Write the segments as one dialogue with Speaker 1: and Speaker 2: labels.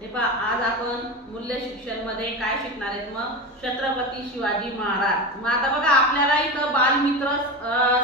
Speaker 1: हे पहा आज आपण मूल्य शिक्षणमध्ये काय शिकणार आहेत मग? छत्रपती शिवाजी महाराज. मग आता बघा आपल्याला इथं बालमित्र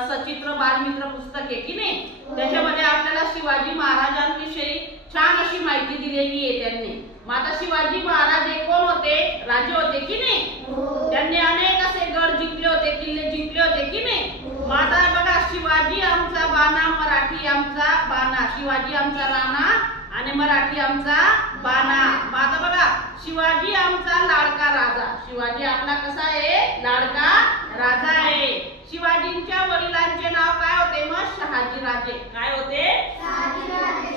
Speaker 1: सचित्र बालमित्र पुस्तक आहे की नाही? त्याच्यामध्ये आपल्याला शिवाजी महाराजांविषयी छान अशी माहिती दिलेली आहे त्यांनी. मग आता शिवाजी महाराज हे कोण होते? राजे होते की नाही? त्यांनी अनेक असे गड जिंकले होते किल्ले जिंकले होते की नाही? मग आता बघा शिवाजी आमचा बाणा मराठी आमचा बाणा शिवाजी आमचा राणा आणि मराठी आमचा बाणा. मग आता बघा शिवाजी आमचा लाडका राजा. शिवाजी आपला कसा आहे? लाडका राजा आहे. शिवाजींच्या वडिलांचे नाव काय होते? मग शहाजी राजे काय होते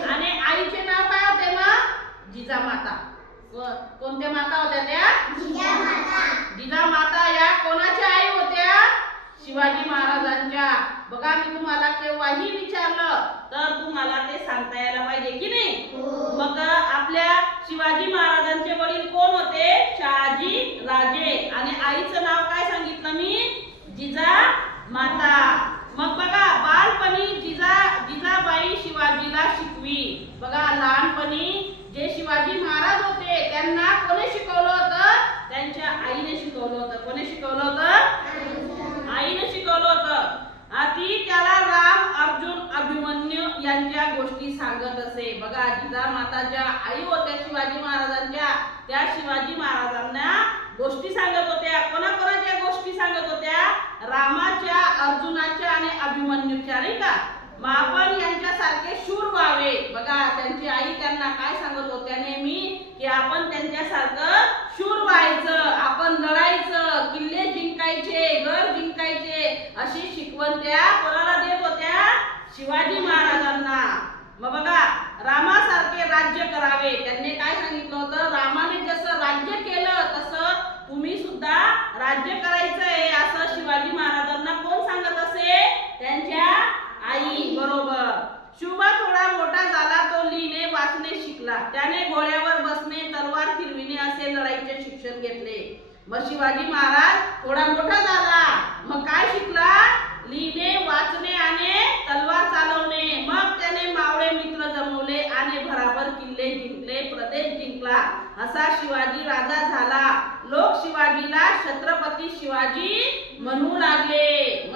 Speaker 1: आणि आईचे नाव काय होते मग जिजामाता व- कोणत्या माता होत्या त्या जिजा माता या कोणाच्या आई होत्या शिवाजी महाराजांच्या मी तुम्हाला केव्हाही विचारलं तर तुम्हाला ते सांगता यायला पाहिजे की नाही? मग आपल्या शिवाजी महाराजांचे वडील कोण होते? शहाजी राजे. आणि आईचं नाव काय सांगितलं मी? जिजा माता. मग बघा बालपणी जिजा जिजाबाई शिवाजीला शिकवी. बघा लहानपणी जे शिवाजी महाराज होते त्यांना कोणी शिकवलं होतं? त्यांच्या आईने शिकवलं होतं. कोणी शिकवलं होतं आईने शिकवलं होतं आ, ती त्याला राम अर्जुन अभिमन्यू ज्या गोष्टी सांगत असे. बघा जिजा माताच्या आई होत्या शिवाजी महाराजांच्या. त्या शिवाजी महाराजांना गोष्टी सांगत होत्या. कोणाकोणाच्या गोष्टी सांगत होत्या? रामाच्या अर्जुनाच्या आणि अभिमन्यूच्या नाही का? मग आपण यांच्यासारखे शूर व्हावे. बघा त्यांची आई त्यांना काय सांगत होत्या नेहमी? की आपण त्यांच्यासारखं शूर व्हायचं आपण लढायचं किल्ले जिंकायचे घर जिंकायचे अशी शिकवण त्या कोणाला देत होत्या? शिवाजी महाराज मग बघा रामासारखे राज्य करावे. त्यांनी काय सांगितलं होतं? रामाने जसं राज्य केलं तसं तुम्ही सुद्धा राज्य करायचं आहे असं शिवाजी महाराजांना कोण सांगत असे? त्यांच्या आई. बरोबर. शुभा थोडा मोठा झाला तो लिहिणे वाचणे शिकला. त्याने घोड्यावर बसणे तलवार फिरविणे असे लढाईचे शिक्षण घेतले. मग शिवाजी महाराज थोडा मोठा झाला मग काय शिकला लिहिणे वाचणे आणि तलवार चालवणे मग त्याने मावळे मित्र जमवले आणि भराभर जिंकले प्रदेश जिंकला. असा शिवाजी राजा झाला. लोक शिवाजीला छत्रपती शिवाजी म्हणू लागले.